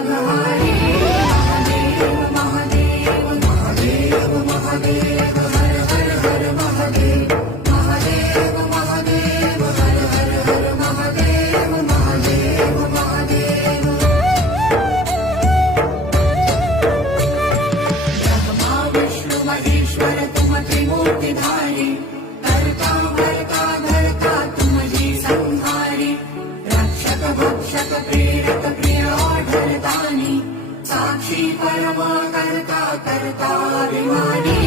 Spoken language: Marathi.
वाघहारी महादेव महादेव महादेव महादेव हर हर हर महादेव महादेव महादेव हर हर हर महादेव महादेव महादेव ब्रह्मा विष्णु महेश्वर तुम त्रिमूर्तिधारी करता भरता धरता तुम जी संहारी रक्षक भक्षक प्रेरक प्रिय आढळतानी साक्षी परम करता करता अभिमानी